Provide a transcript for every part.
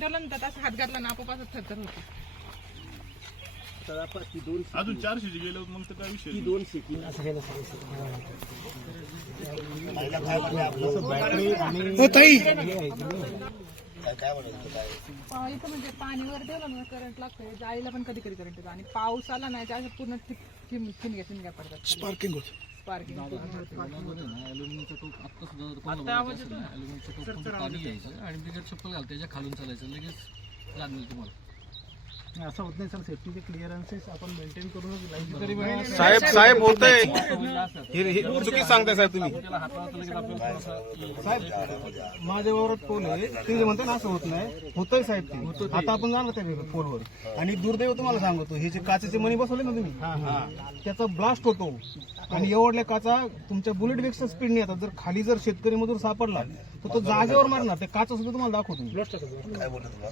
ठेवलं ना असं हात घातला ना आपोआप असं थरथर होतं. तर आपण ती दोन अजून चारशे जे गेलं मग तर काय विषय ती. दोन शेती हो ताई! पा- इथं म्हणजे पाणीवर ठेवलं ना करंट लागतं जाळीला पण कधी कधी करंट येतो. आणि पाऊस आला नाही त्या पूर्ण ठिणग्या पडतात. स्पार्किंग होत. आणि बिगर चप्पल घाल त्याच्या खालून चालायचं लगेच लागेल तुम्हाला. असं होत नाही सर. सेफ्टीचे क्लिअरन्सेस आपण मेंटेन करूनच लाईन साहेब साहेब होतंय. त्याला चुकी सांगताय साहेब तुम्ही. हात साहेब माझ्या वावरात पोल आहे. ते म्हणते ना असं होत नाही. होतंय साहेब ते. आता आपण जाणार त्या पोलवर आणि दुर्दैव तुम्हाला सांगतो हे जे काचेचे मणी बसवले ना तुम्ही त्याचा ब्लास्ट होतो. आणि एवढल्या काचा तुमच्या बुलेटपेक्षा स्पीडने येतात. जर खाली जर शेतकरी मजूर सापडला तर तो जागेवर मारणार. ते काचा सुद्धा तुम्हाला दाखवतो.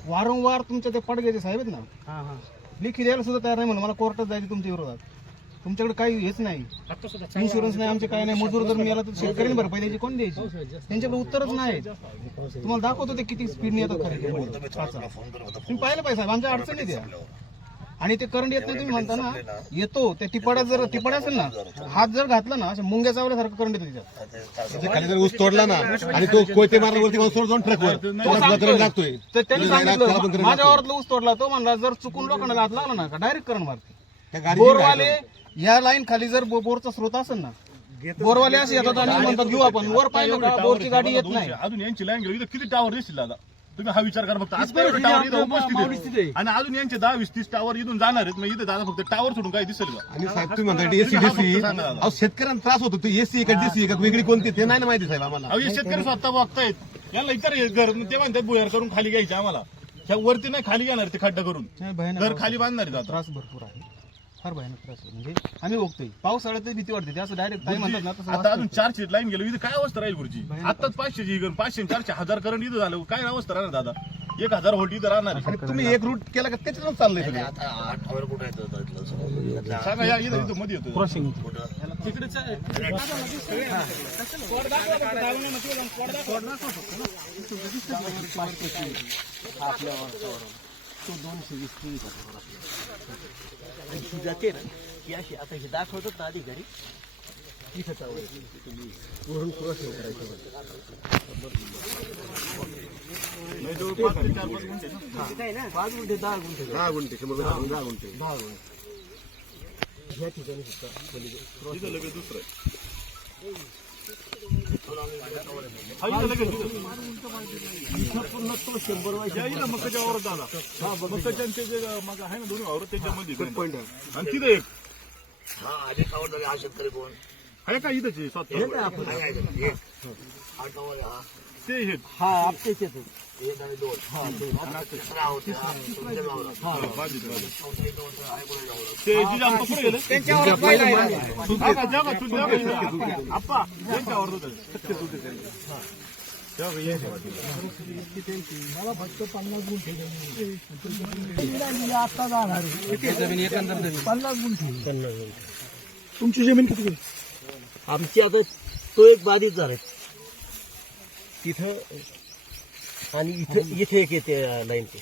वारंवार तुमच्या ते पडग्याचे साहेब आहेत ना लिखी द्यायला सुद्धा तयार नाही म्हणून मला कोर्टात जायचं तुमच्या विरोधात. तुमच्याकडे काही हेच नाही. इन्शुरन्स नाही आमचे काही नाही. मजूर जर मिळाला तर शेतकऱ्यांनी भरपाई द्यायची कोण द्यायची? त्यांच्याकडे उत्तरच नाही तुम्हाला दाखवतो ते किती स्पीडने येतात खरे ते मणी. काचा. तुम्ही पाहिलं पाहिजे साहेब आमच्या अडचणी द्या आणि ते करंट येत नाही तुम्ही म्हणता ना येतो ते टिपाड्यात जर टिपाड असेल ना हात. जर घातला ना असं मुंग्या चावल्यासारखं करंट येतो त्याच्यात खाली जर ऊस तोडला ना आणि तो कोयते मारल्यावरती ट्रकवर तो करंट लागतोय. तर त्यांनी त्याला पण सांगितलं करंट माझ्या वावरातला ऊस तोडला तो म्हणला जर चुकून लोकांना हात लागला ना डायरेक्ट करंट मारते. बोरवाले या लाईन खाली जर बोरचा स्रोत असेल ना बोरवाले असे येतात आणि म्हणतात घेऊ आपण वर पाहिलं का बोरची गाडी येत नाही. अजून यांची लाईन गेली इथं किती टावर दिसतील दादा तुम्ही हा विचार करा फक्त. टावर इथं उपस्थित. आणि अजून यांचे दहा वीस तीस टावर इथून जाणार आहेत. मग इथं दादा फक्त टावर सोडून काय दिसेल का? आणि साहेब तुम्ही म्हणता एसी डीसी अहो शेतकऱ्यांना त्रास होतो. तू एसी का डीसी का वेगळी कोणती ते नाही ना माहिती साहेब आम्हाला. अहो हे शेतकरी स्वतः बघतायत. यांना इतर हे घर ते म्हणतात बुयार करून खाली घ्यायचे आम्हाला. ह्या वरती नाही खाली घेणार ते खड्डा करून. घर खाली बांधणार आहेत आता. त्रास भरपूर आहे. फार भयानक त्रास आहे. म्हणजे आम्ही बघतोय पावसाळ्यात भीती वाटते. ते असं डायरेक्ट काय म्हणतात ना तसं आता अजून चारशे लाईन गेलो. इथं काय अवस्था राहील गुरुजी? आताच पाचशे आणि चारशे हजार करंट इथं झालं. काय अवस्था राहणार दादा? एक हजार व्होल्ट इथं राहणार. आणि तुम्ही एक रूट केला का त्याच्यातच चाललंय सगळं? सांगा या इथं इथं मध्ये येतो क्रॉसिंग जाते ना की अशी आता हे दाखवतात ना अधिकारी इथं चावलं वरून करायचं जवळपास ते चार पाच गुंठे दहा गुंठे. दहा गुंठे दहा गुंठे. दहा गुंठे. ह्या ठिकाणी सुद्धा पलीकडे दुसरं पुन्हा तो शंभर वर्ष इथं मकाच्या वावरात दादा मकाच्या ते जे मग आहे ना दोन्ही वावरात त्याच्यामध्ये आणि तिथं एक हा आधी टावर झाले हा शेतकरी कोण आहे का हा. ते हे हा आपतेच येतो एक आणि दोन हा तुमच्या गावाला चौथे इथं होतं, आहे कोणाच्या गावाला? ते जी जास्त पुढे आहे ना, हा का, जा का, तू जा का इथं. आप्पा यांच्यावर होतं. आता जाणार पन्नास गुंठे तुमची जमीन किती आमची आता तो एक बाधित झाला तिथं आणि इथं इथे एक येते लाईन ते.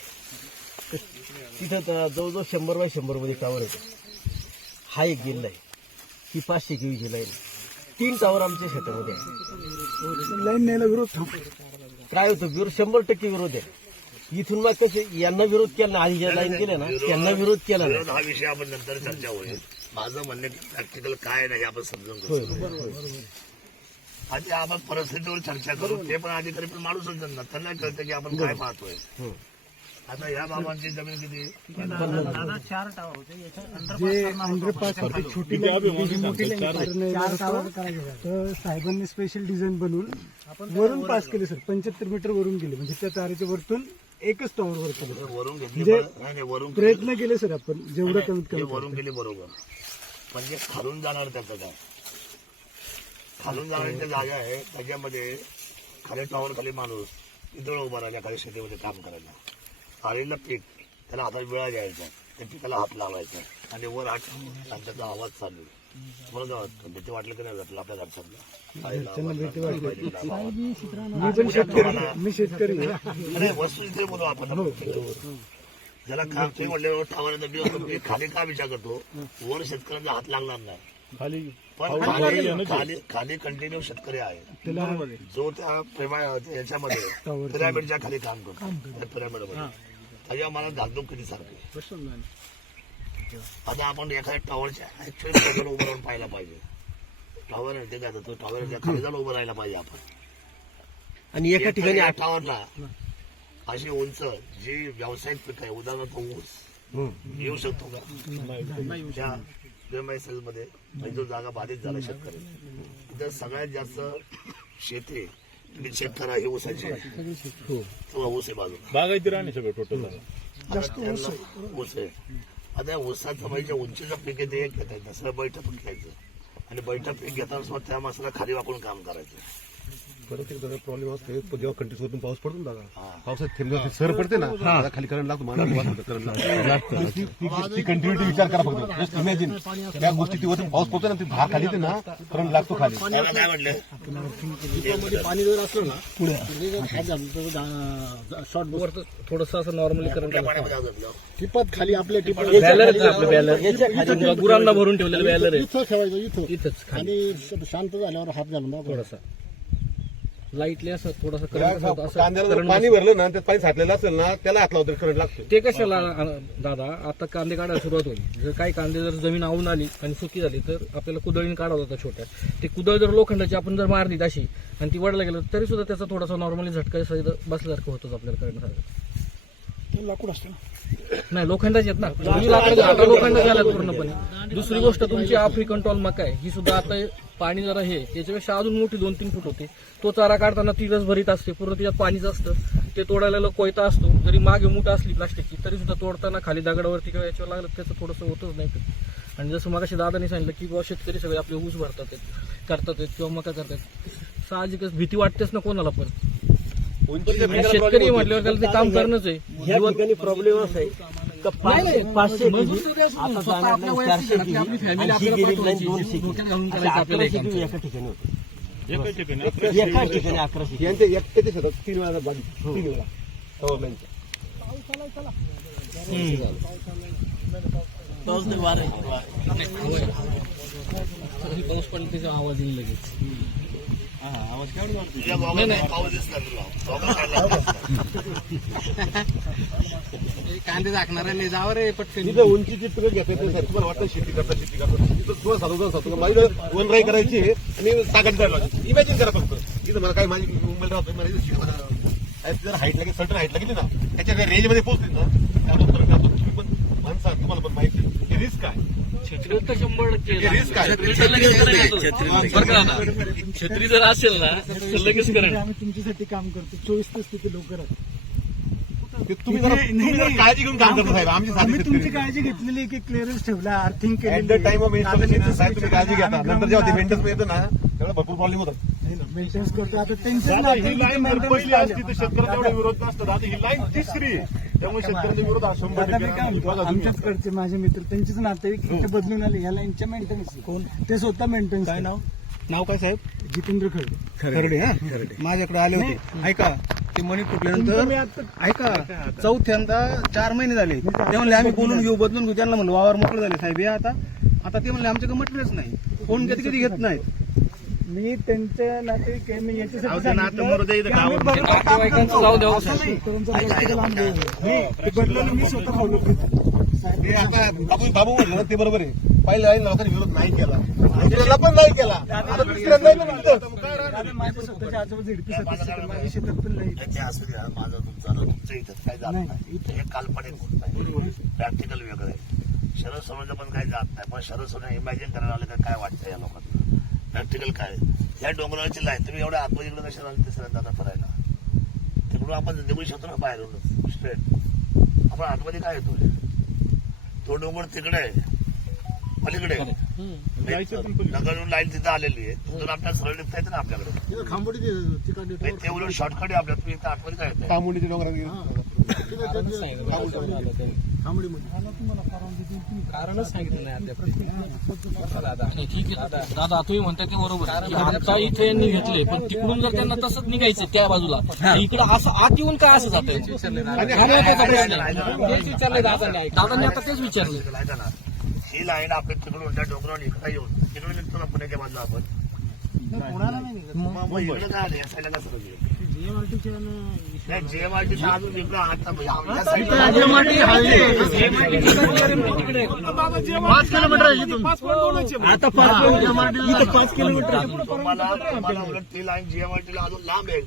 तिथं तर जवळजवळ शंभर बाय शंभरमध्ये टावर येतो. हा एक जिल्हा आहे. ही पाचशे केवीची लाईन तीन टावर आमच्या शेतामध्ये आहे लाईन न्यायला विरोध काय होतं विरोध शंभर टक्के विरोध आहे. इथून मग कसे यांना विरोध केला ना आधी ज्या लाईन केल्या ना त्यांना विरोध केला ना हा विषय आपण नंतर चर्चा होईल. माझं म्हणणं प्रॅक्टिकल काय नाही आपण समजून आधी आपण परिस्थितीवर चर्चा करू ते पण अधिकारी पण माणूसच ना त्यांना कळतं की आपण काय पाहतोय. हो. आता या बाबांची जमीन किती? चार टावर तर साहेबांनी स्पेशल डिझाईन बनवून वरून पास केले सर पंच्याहत्तर मीटर वरून गेले. म्हणजे त्या तारेच्या वरतून एकच टावर वर केलं. वरून घेतली म्हणजे बरं. नाही नाही, वरून प्रयत्न केले. सर आपण. जेवढं कमीत कमी वरून गेली बरोबर. म्हणजे खालून जाणार त्याचं काय? खालून जाण्याच्या जागा आहे. त्याच्यामध्ये खाली टॉवर खाली माणूस. इथं उभा राहिला खाली शेतीमध्ये काम करायला. आलेलं पीक त्याला आता वेळा द्यायचा. त्या पिकाला हात लावायचा. आणि वर आठ आणि त्याचा आवाज चालू. भीती वाटलं की नाही वाटलं? आपल्या घरच्यांना. वस्तू इथे बोलू आपण. ज्याला काम तुम्ही म्हटलं टावर मी खाली का विचार करतो? वर शेतकऱ्यांचा हात लागणार नाही. खाली. पण खाली खाली खाली कंटिन्यू शेतकरी आहे. जो त्या प्रेमा याच्यामध्ये पिरामिडच्या खाली काम करतो. त्या पिरामिडमध्ये. त्याच्या मला धाकधूक किती सारखी. आता आपण एखाद्या टॉवरच्या ऍक्च्युअली टॉवर उभं राहून पाहायला पाहिजे. टॉवर ते काय तो टॉवरच्या खाली जाऊन उभं राहायला पाहिजे आपण. आणि एका ठिकाणी या टॉवरला अशी उंच जी व्यावसायिक पीक आहे उदाहरणार्थ ऊस. येऊ शकतो का? त्या मध्ये जो जागा बाधित झाला शेतकरी. तिथं सगळ्यात जास्त शेती आणि शेतकरा हे ऊसाची ऊस आहे बाजूला. बागायती राहणे सगळं टोटल त्यांना ऊस आहे. आता ऊसाचं म्हणजे उंचीचं पीक आहे ते एक घेता येतं दुसरं बैठं पीक घ्यायचं आणि बैठं पीक घेताना सुद्धा त्या माणसाला खाली वाकून काम करायचं. परत एक दादा प्रॉब्लेम असतो जेव्हा कंटिन्यूस वरून पाऊस पडतो ना दादा पावसात थेंब सर पडते ना दादा खाली करंट लागतो करंट कंटिन्युटी विचार करा फक्त. जस्ट इमॅजिन त्या गोष्टी ती वरती पाऊस पडतो ना ती धार खाली येते ना करंट लागतो खाली. त्याला काय म्हटलं? पाणी जर असलं ना पुढे. शॉर्ट थोडस असं नॉर्मली करंट. टिपत खाली आपल्या टिपत बॅलर आपलं बॅलर गुरांना भरून ठेवलेलं बॅलर आहे इथं ठेवायचं इथं. इथंच खाली. आणि शांत झाल्यावर हात घालून. थोडासा. लाईटली असं थोडासा करंट असं कांद्याला जर current पाणी भरलं ना त्यात पाणी साठलेलं असेल ना त्याला हात लावतो करंट लागतो ते कशाला अ, दादा आता कांदे काढायला सुरुवात होईल. जर काही कांदे जर जमीन आवून आली आणि सुकी झाली तर आपल्याला कुदळीने काढावं होता छोट्या. ते कुदळ जर लोखंडाची आपण जर मारली अशी आणि ती वडला गेलं तरी सुद्धा त्याचा थोडासा नॉर्मली झटका सगळं बसल्यासारखं होतोच आपल्याला करण्यासारखं लाकूड असतं ना. नाही लोखंडाची आहेत ना. तुम्ही लाकडाचे आता लोखंडाचे आल्यात पूर्णपणे. दुसरी गोष्ट तुमची आफ्रिकन टॉल मका आहे. ही सुद्धा आता पाणी जरा हे याच्यापेक्षा अजून मोठी दोन तीन फूट होते. तो चारा काढताना ती रस भरीत असते पूर्ण त्याच्यात पाणीच असतं. ते तोडायला कोयता असतो जरी मागे मूठ असली प्लास्टिकची तरी सुद्धा तोडताना खाली दगडावरती किंवा याच्यावर लागलं त्याचं थोडंसं होतच नाही. आणि जसं मगाशी दादानी सांगितलं की बाबा शेतकरी सगळे आपले ऊस भरतात आहेत, करतात आहेत किंवा मका करतात साहजिकच भीती वाटतेच ना कोणाला पण. शेतकरी म्हटल्यावर त्याला ते काम करणंच आहे. प्रॉब्लेम असा आहे. पाचशे पाचशे आता जाणार चारशे केजी. आणि ही गेली लाईन दोनशे केजी अशा अकराशे केजी एका ठिकाणी होते. एकच ठिकाणी एका ठिकाणी अकराशे. यांचे एकट्याचे शेतात तीन वेळा बाजू तीन वेळा. तर वारं. आहे. पाऊस पडला त्याचा आवाज येईल लगेच. कांदे दाखणार नाही जावं रे पटकन. तिथं उंचीची पिकं घेता येते तुम्हाला वाटतं शेती करता शेती करता. तिथं तुम्हाला साधू सांगतो माझी वनराई करायची आणि ताकद जायला इमॅजिन करा फक्त. तिथं मला काय माझी मुंबईला राहतो मला इथं जर हाईट लागेल सर्टन हाईट लागेली ना त्याच्या रेंजमध्ये पोहोचली ना. त्यानंतर तुम्ही पण माणसा तुम्हाला पण माहिती रिस्क आहे छत्री तर शंभर टक्के छत्री जर असेल ना तर लगेच करा आम्ही तुमच्यासाठी काम करतो चोवीस तास तिथे लोक राहतात तुम्ही जरा काळजी घेऊन काम करतो साहेब आम्ही तुमची काळजी घेतलेली की क्लिअरन्स ठेवला अर्थिंग केली टाइम ऑफ इन्स्टॉलेशन साहेब तुम्ही काळजी घेता नंतर जेव्हा ते मेंटेन्स येतं ना तेव्हा भरपूर प्रॉब्लेम होतात. मेंटेनन्स करतो आता त्यांचं ही लाईन जर पहिली असती तर शेतकऱ्याचा एवढा विरोध नसता आता ही लाईन तिसरी आहे. त्यामुळे शेतकऱ्यांचा विरोध हा शंभर आता मी टक्के काय म्हणतो बघा तुम्ही. आमच्याच कडचे माझे मित्र त्यांचेच नातेवाईक इथे बदलून आले. या लाईनच्या मेंटेनन्स कोण? ते स्वतः मेंटेनन्स काय नाव? नाव काय साहेब? जितेंद्र खरडे. खरडे. हा? माझ्याकडे आले होते. ऐका ते मणी फुटल्यानंतर ऐका चौथ्यांदा चार महिने झाले. ते म्हणले आम्ही बोलून घेऊ बदलून घेऊ. त्यांना म्हणलं वावर मोकळे झाले. साहेब हे आता आता ते म्हणले आमच्याकडे मटेरियलच नाही. फोन कधी कधी घेत नाहीत. मी त्यांच्या नातेवाईक आहे, मी याच्यासाठी नातं सांगितलं इथं की आम्ही. बरोबर काम नातेवाईकांचं असं नाही. तुमचा आहे. मी स्वतः हे आता बाबू बाबू म्हणलं ना ते बरोबर आहे. पहिल्या लाईन लोकांनी विरोध नाही केला. दुसऱ्याला पण नाही केला. आता नाही ना तिथं. दादा माझ्या स्वतःच्या आजोबा झेडपी सदस्य आहेत. माझ्या शेतात पण नाही ते असू द्या माझं तुमचं इथं काय जात नाही हे काल्पनिक होत नाही. प्रॅक्टिकल वेगळं आहे. शरद सोडून पण काही जात नाही. पण शरद सोडून इमॅजिन करायला आलं का काय वाटतं या लोकांना? प्रॅक्टिकल काय या डोंगराची लाईन तुम्ही एवढ्या आतमध्ये इकडे कशाला आले तिसऱ्यांदा आता फिरायला. तिकडून आपण निघू शकतो ना बाहेरून स्ट्रेट आपण आतमध्ये काय येतो? तो डोंगर तिकडे आहे. पलीकडे. नगरून लाईन तिथं आलेली आहे. तिथून आपल्याला सरळ निघता येतं ना आपल्याकडे. ते उलट शॉर्टकट आहे आपल्या तुम्ही इथं आतमध्ये काय येतं डोंगरात. कारणच सांगितलं नाही अद्याप नाही, ठीक आहे. दादा. दादा तुम्ही म्हणताय ते बरोबर आता इथे यांनी घेतले पण तिकडून जर त्यांना तसंच निघायचं त्या बाजूला इकडं असं आत येऊन काय असं जातं? दादांनी आता तेच विचारले. ही लाईन आपण तिकडून त्या डोंगरावर इकडे येऊन तिकडून निघतो ना पुण्याच्या बाजूला आपण. गेलं? नाही जेएमआरटी अजून आता पाच पाच किलोमीटर तुम्हाला उलट ती लाईन जीएमआरटीला अजून लांब आहे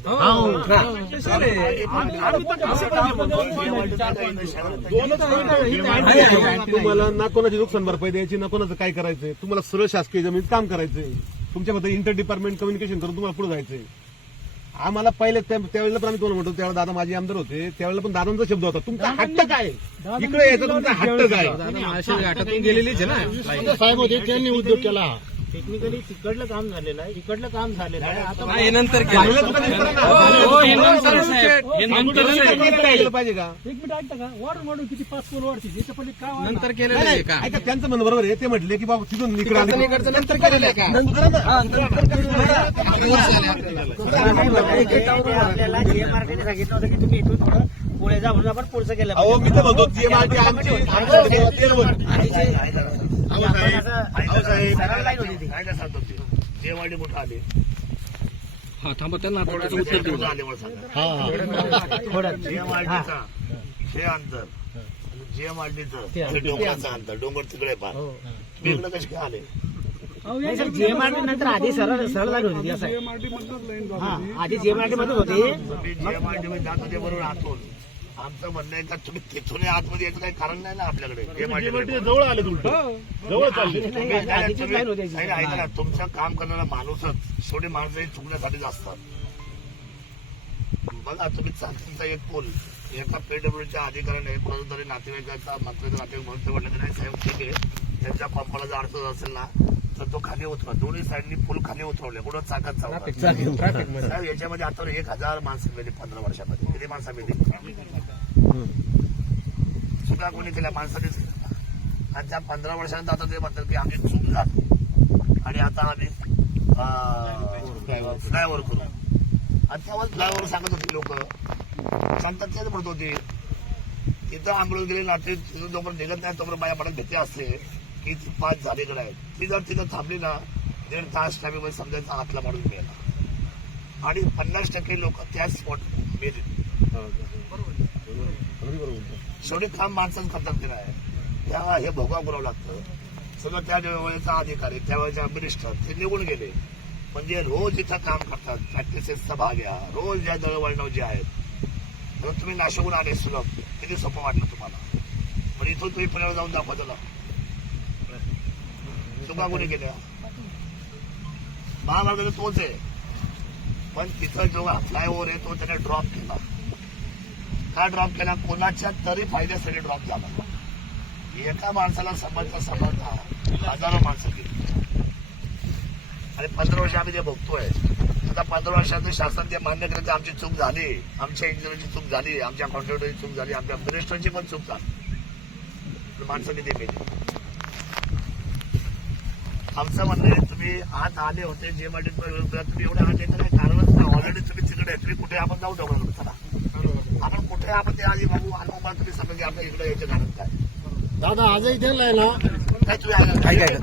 तुम्हाला ना कोणाची नुकसान भरपाई द्यायची ना कोणाचं काय करायचंय तुम्हाला सरळ शासकीय जमिनीत काम करायचंय तुमच्यामध्ये इंटर डिपार्टमेंट कम्युनिकेशन करून तुम्हाला पुढे जायचंय आम्हाला पहिले त्या- त्यावेळेला पण आम्ही तुम्हाला म्हणतो त्यावेळेला दादा माझे आमदार होते. त्यावेळेला पण दादांचा शब्द होता तुमचा हट्ट काय? इकडे यायचा तुमचा हट्ट काय? गेलेलीच आहे ना. साहेब होते त्यांनी उद्योग केला. टेक्निकली तिकडलं काम झालेलं आहे इकडलं काम झालेलं आहे. आता हे नंतर हो, हे. हे नंतर केलं पाहिजे का? एक मिनिट ऐकता का? वाढून वाढून किती पाच पोल वाढतील याच्या पहिले काय वाढणार? नंतर नाही, केलेलं आहे का? ऐका त्यांचं म्हणणं बरोबर आहे. ते म्हटले की बाबा तिथून इकडे आले. नंतर केलेलं आहे का? आपल्याला JMRT ने सांगितलं होतं की तुम्ही इथून थोडं पुढे जा म्हणून आपण पुढचं केलं अहो मी तर म्हणतो आमची आमच्या तेलवर. जेएमआरटी कुठं आले. हा थांबा त्यांना उत्तर देऊ. कुठं आले मला सांगा. जेएमआरटीचा हे. अंतर. हे डोंगराचं अंतर. डोंगर तिकडे पार इकडे कसे काय आले? जेएमआरटी नंतर आधी सरळ सरळ झाली होती. हा आधी जेएमआरटी मध्येच होती. जेएमआरटी मध्ये जात होते बरोबर आतून. आमचं म्हणणं आहे का तुम्ही तिथून आतमध्ये यायचं काही कारण नाही ना आपल्याकडे. जवळ आले उलट जवळ चालले. नाही, आधीचीच लाईन होती याची. ऐका ना तुमचं काम करणारा माणूसच शेवटी माणसं हे चुकण्यासाठीच असतात बघा तुम्ही चाकणचा एक पोल एका पीडब्ल्यूच्या अधिकाऱ्याने कोणाचा तरी नातेवाईकाचा मंत्र्याचा नातेवाईक म्हणून ते म्हटलं की नाही साहेब ठीक आहे. त्यांच्या पंपाला जर अडचण असेल ना तर तो खाली उतरवा दोन्ही साईडनी पूल खाली उतरवले. कुठं? चाकत साहेब याच्यामध्ये आता एक हजार माणसं मेली पंधरा वर्षामध्ये. किती माणसं मेली चुका कोणी केल्या? माणसाने आणि त्या पंधरा वर्षानंतर आता ते म्हणतात की आम्ही चूक झाली. आणि आता आम्ही फ्लायओव्हर करू. आणि तेव्हा फ्लायओव्हर सांगत होती लोक. सांगतात तेच म्हणत होते तिथं आंदोलन गेले ना ते तिथून जोपर्यंत निघत नाही तोपर्यंत माझ्या मनात भीती असते की ती पाच झालेकडे आहेत ती जर तिथं थांबली ना दीड तास टायमिंगमध्ये समजायचा हातला मारून मिळाला आणि पन्नास टक्के लोक त्याच स्पॉट मेले शेवटी काम माणसाच करतात ते नाही त्या हे भोगाव करावं लागतं. सगळं त्या वेळेचा अधिकारी त्यावेळेचे मिनिस्टर ते निघून गेले. म्हणजे रोज इथं काम करतात प्रॅक्टिसेसचा भाग या रोज ज्या दळवळण जे आहेत तर तुम्ही नाशिकहून आले सुलभ किती सोपं वाटलं तुम्हाला? पण इथून तुम्ही पुण्याला जाऊन दाखवा त्याला चुका कोणी केल्या? महामार्ग तोच आहे. पण तिथं जो फ्लायओव्हर आहे तो त्याने ड्रॉप केला. हा ड्रॉप केला कोणाच्या तरी फायद्यासाठी ड्रॉप झाला. एका माणसाला समजता समजता हजारो माणसं गेली. आणि पंधरा वर्ष आम्ही ते बघतोय. आता पंधरा वर्षाचं शासन ते मान्य करायचं आमची चूक झाली. आमच्या इंजिनियरची चूक झाली आमच्या कॉन्ट्रॅक्टरची चूक झाली आमच्या मिनिस्टरची पण चूक झाली. पण माणसांनी ते केली आमचं म्हणणं आहे तुम्ही आत आले होते जे म्हणजे तुम्ही एवढे आले तर कारणच नाही ऑलरेडी तुम्ही तिकडे तुम्ही कुठे? आपण जाऊ डबल चला. आपण कुठे आपण ते आधी बघू मला तुम्ही सांगा की आपल्या इकडे यायचं कारण काय. दादा आजही त्यांना ना? काय तुम्ही काय काय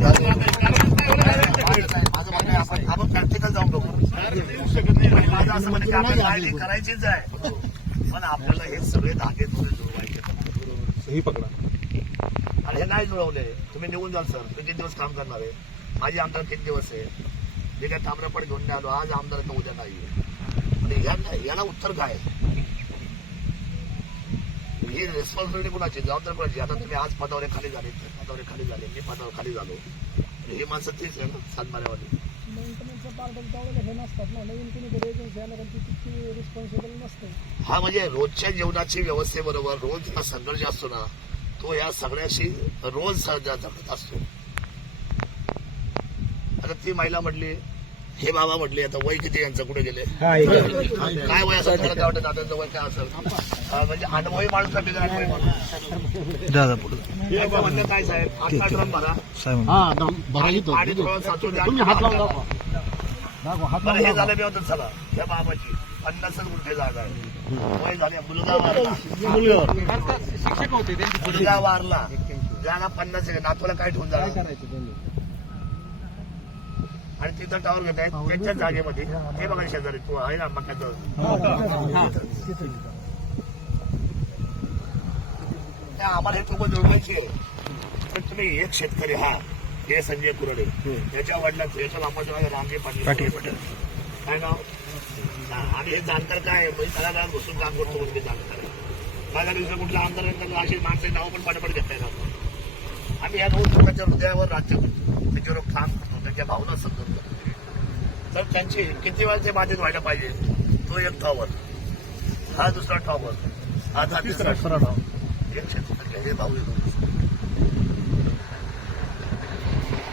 माझं आहे आपण प्रॅक्टिकल जाऊन बघू. माझं असं म्हणणं की आपल्याला काळजी करायचीच आहे. पण आपल्याला हे सगळे धागे थोडे जुळवायचे ही पकडा. आणि हे नाही जुळवले. तुम्ही निघून जाल सर. मी किती दिवस काम करणार आहे? माझी आमदार किती दिवस आहे? मी काय ताम्रपट घेऊन नाही आलो. आज आमदार तर उद्या नाही. आणि याला उत्तर काय? ही रिस्पॉन्सिबिलिटी कुणाची? जबाबदारी कुणाची? आता तुम्ही आज पदावर खाली झाले पदावर खाली झाले मी पदावर खाली झालो. ही माणसं तीच आहे ना सातबाऱ्यावाली. हे नसते. हा म्हणजे रोजच्या जीवनाची व्यवस्थेबरोबर रोज हा संघर्ष असतो ना तो या सगळ्याशी रोज जगत असतो. आता ती महिला म्हटली हे बाबा म्हटले आता वय किती यांचं? कुठे गेले? काय वय असेल तुम्हाला काय वाटतं? दादांचं वय काय असेल? म्हणजे अनुभवी माणूस. म्हणणं काय साहेब? आत्ता ड्रम भरा. आणि पाणी थोडं साचू द्या. बरं, हे झालं मी म्हणतो चला. या बाबाची पन्नासच गुंठे जागा आहे वय झाले मुलगा वारला. शिक्षक होते त्यांचे मुलगा वारला. जागा पन्नास आहे नातूला काय ठेवून जाणार? आणि तिथं टावर घेत आहेत त्यांच्या जागेमध्ये. हे बघा शेजारी तू आहे ना मक्याचं. त्या आम्हाला हे तुम्ही जोडवायची आहे. पण तुम्ही एक शेतकरी हा हे संजय कुरडे त्याच्या वडिलांचं याच्या बापाचं नाव आहे रामजी पाटील. पटेल. काय नाव? आणि हे जाणकार काय? म्हणजे त्याला बसून काम करतो म्हणजे जाणकार. माझ्या दिवशी कुठल्या आमदारांना अशी माणसं नाव पण पाठपट घेता येणार आम्ही या दोन लोकांच्या हृदयावर राज्य करतो. त्याच्यावर काम करतो त्यांच्या भावना समजून घेतो. तर त्यांची किती वेळा ते बाधित व्हायला पाहिजे? तो एक टॉवर हा दुसरा टॉवर हा हा तिसरा टॉवर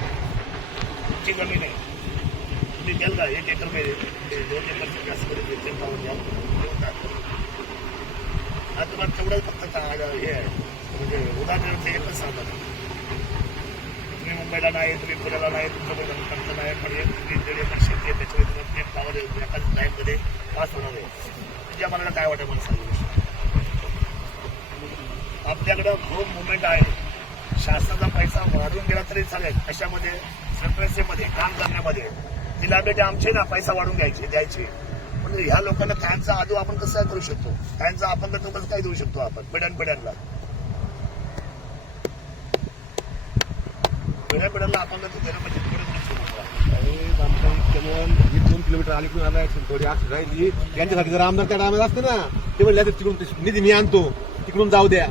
तुमची कमी नाही तुम्ही द्याल का एक एकरमध्ये ते दोन एकर जास्त करून देते पाहून द्या हा तुम्हाला तेवढंच फक्त चा- हे आहे म्हणजे उदाहरणार्थ एकच सांगतो तुम्ही मुंबईला नाही तुम्ही पुण्याला नाही तुमचं काही खर्च नाही पण एक तुम्ही दीड एकर शेती आहे त्याच्यामध्ये तुम्हाला एक टावर एकाच लाईनमध्ये पास होणार आहे म्हणजे आम्हाला काय वाटतं मला सांगू? आपल्याकडं खूप मुवमेंट आहे. शासनाचा पैसा वाढून गेला तरी चालेल. कशामध्ये संरचनेमध्ये काम करण्यामध्ये. तिला आमचे ना पैसा वाढून घ्यायचे द्यायचे. पण ह्या लोकांना त्यांचा आदू आपण कसं करू शकतो? त्यांचा आपण कसं काय देऊ शकतो आपण? पिढ्यान पिढ्यांना. पिढ्या पिढ्यांना आपण देणं म्हणजे देऊ शकतो. दोन किलोमीटर अलीकडून आला थोडी आठ राहिली. जर आमदार त्या टायमाला असते ना ते म्हणले तिकडून निधी मी आणतो. तिकडून जाऊ द्या.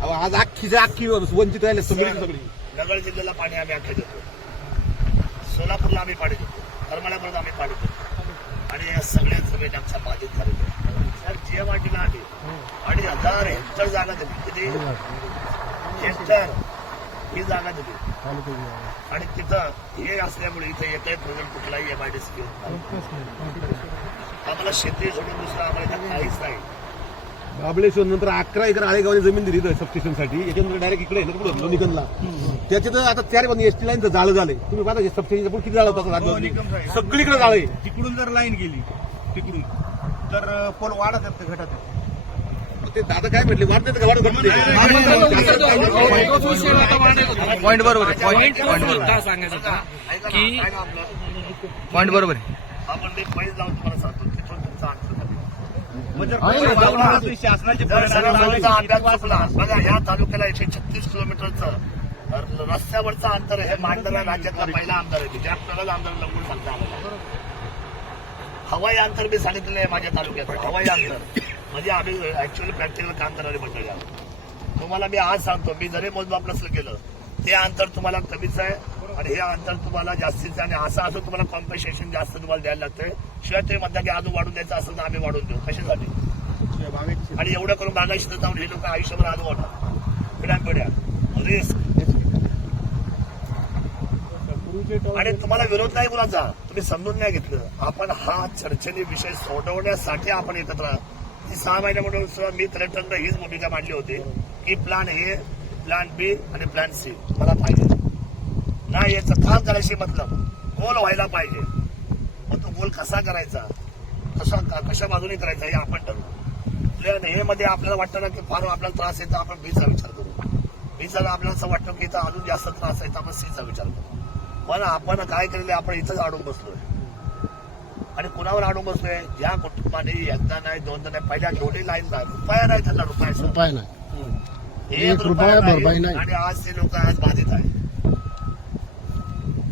अहो, आज अख्खी अख्खी वंचित राहिले सगळी. सगळी. नगर जिल्ह्याला पाणी आम्ही अख्खे देतो. सोलापूरला आम्ही पाणी देतो. करमाळ्यापर्यंत आम्ही पाणी देतो. आणि या सगळ्या जमीन आमच्या बाधित झालेल्या सर वाटीला आम्ही आणि हजार हेक्टर जागा दिली. किती? हेक्टर ही जागा दिली. आणि तिथं हे असल्यामुळे इथं एकही प्रोजेक्ट कुठलाही एमआयडीसी घेऊन आम्हाला शेती सोडून दुसरं आम्हाला इथं काहीच नाही. महाबळेश्वर नंतर अकरा एकर आळेगावने जमीन दिली सबस्टेशनसाठी. याच्यानंतर डायरेक्ट इकडे आहे ना कुठं लोणीकनला. त्याच्यात आता चार पण एसटी लाईनचं जाळं झालंय. तुम्ही पाहता सबस्टेशनचं पण किती जाळं होतं सगळीकडे जाळं आहे. तिकडून जर लाईन गेली तिकडून तर पोल वाढत आहेत घटत? ते दादा काय म्हटले? वाढते का? वाढत पॉईंट बरोबर आहे. पॉईंट पॉईंट काय सांगायचं की पॉईंट बरोबर आहे. आपण ते पैसे जाऊन तुम्हाला सांगतो. कमी. पोल शासनाचे जर सगळ्यांचा अभ्यास चुकला बघा या तालुक्याला एकशे छत्तीस किलोमीटरचं रस्त्यावरचं अंतर हे मांडरा राज्यातला पहिला आमदार आहे. ज्या आपल्याला आमदार लवकर सांगता आलं हवाई अंतर मी सांगितलेलं आहे माझ्या तालुक्यात हवाई अंतर. म्हणजे आम्ही ऍक्च्युअली प्रॅक्टिकल काम करणारे मंडळी आहोत. तुम्हाला मी आज सांगतो मी जरी मोजमाप नसलं केलं ते अंतर तुम्हाला कमीच आहे. आणि हे अंतर तुम्हाला जास्तीत आहे आणि असं असं तुम्हाला कॉम्पन्सेशन जास्त तुम्हाला द्यायला लागतंय. शिवाय तुम्ही म्हणता की अजून वाढून द्यायचं असेल तर आम्ही वाढून देऊ. कशासाठी? आणि एवढं करून बागायची जाऊन हे लोक आयुष्यभर आजू वाटतात पिढ्या पिढ्या. रिस्क आणि तुम्हाला विरोध नाही कुणाचा? तुम्ही समजून नाही घेतलं. आपण हा चर्चेने विषय सोडवण्यासाठी आपण एकत्र ही सहा महिन्यामध्ये सुद्धा मी कलेक्टरनं हीच भूमिका मांडली होती की प्लॅन ए प्लॅन बी आणि प्लॅन सी मला पाहिजे. नाही याचं काम करायची मतलब. गोल व्हायला पाहिजे. मग तो गोल कसा करायचा? कसा कशा बाजूने करायचा हे आपण ठरवू. ए मध्ये आपल्याला वाटतं ना की फार आपल्याला त्रास येतो आपण बीचा विचार करू. बीचा आपल्याला असं वाटतं की इथं अजून जास्त त्रास आहे तर आपण सीचा विचार करू. पण आपण काय केलेलं आपण इथंच अडून बसलोय. आणि कुणावर अडून बसलोय? ज्या कुटुंबाने एकदा नाही दोनदा नाही पहिल्या दोन्ही लाईन रुपया नाही त्यांना रुपया उपाय नाही. एक रुपया आणि आज ते लोक आज बाधित आहे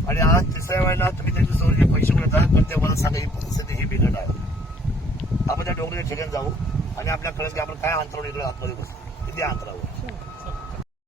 आणि आज तिसऱ्या वेळेला तुम्ही त्यांच्यासमोर जे पैसे मिळतात पण ते मला सांगा ही परिस्थिती ही बिकट आहे. आपण त्या डोंगराच्या ठिकाणी जाऊ आणि आपल्या कळत की आपण काय अंतरावर इकडे आतमध्ये बसतो किती अंतरावर.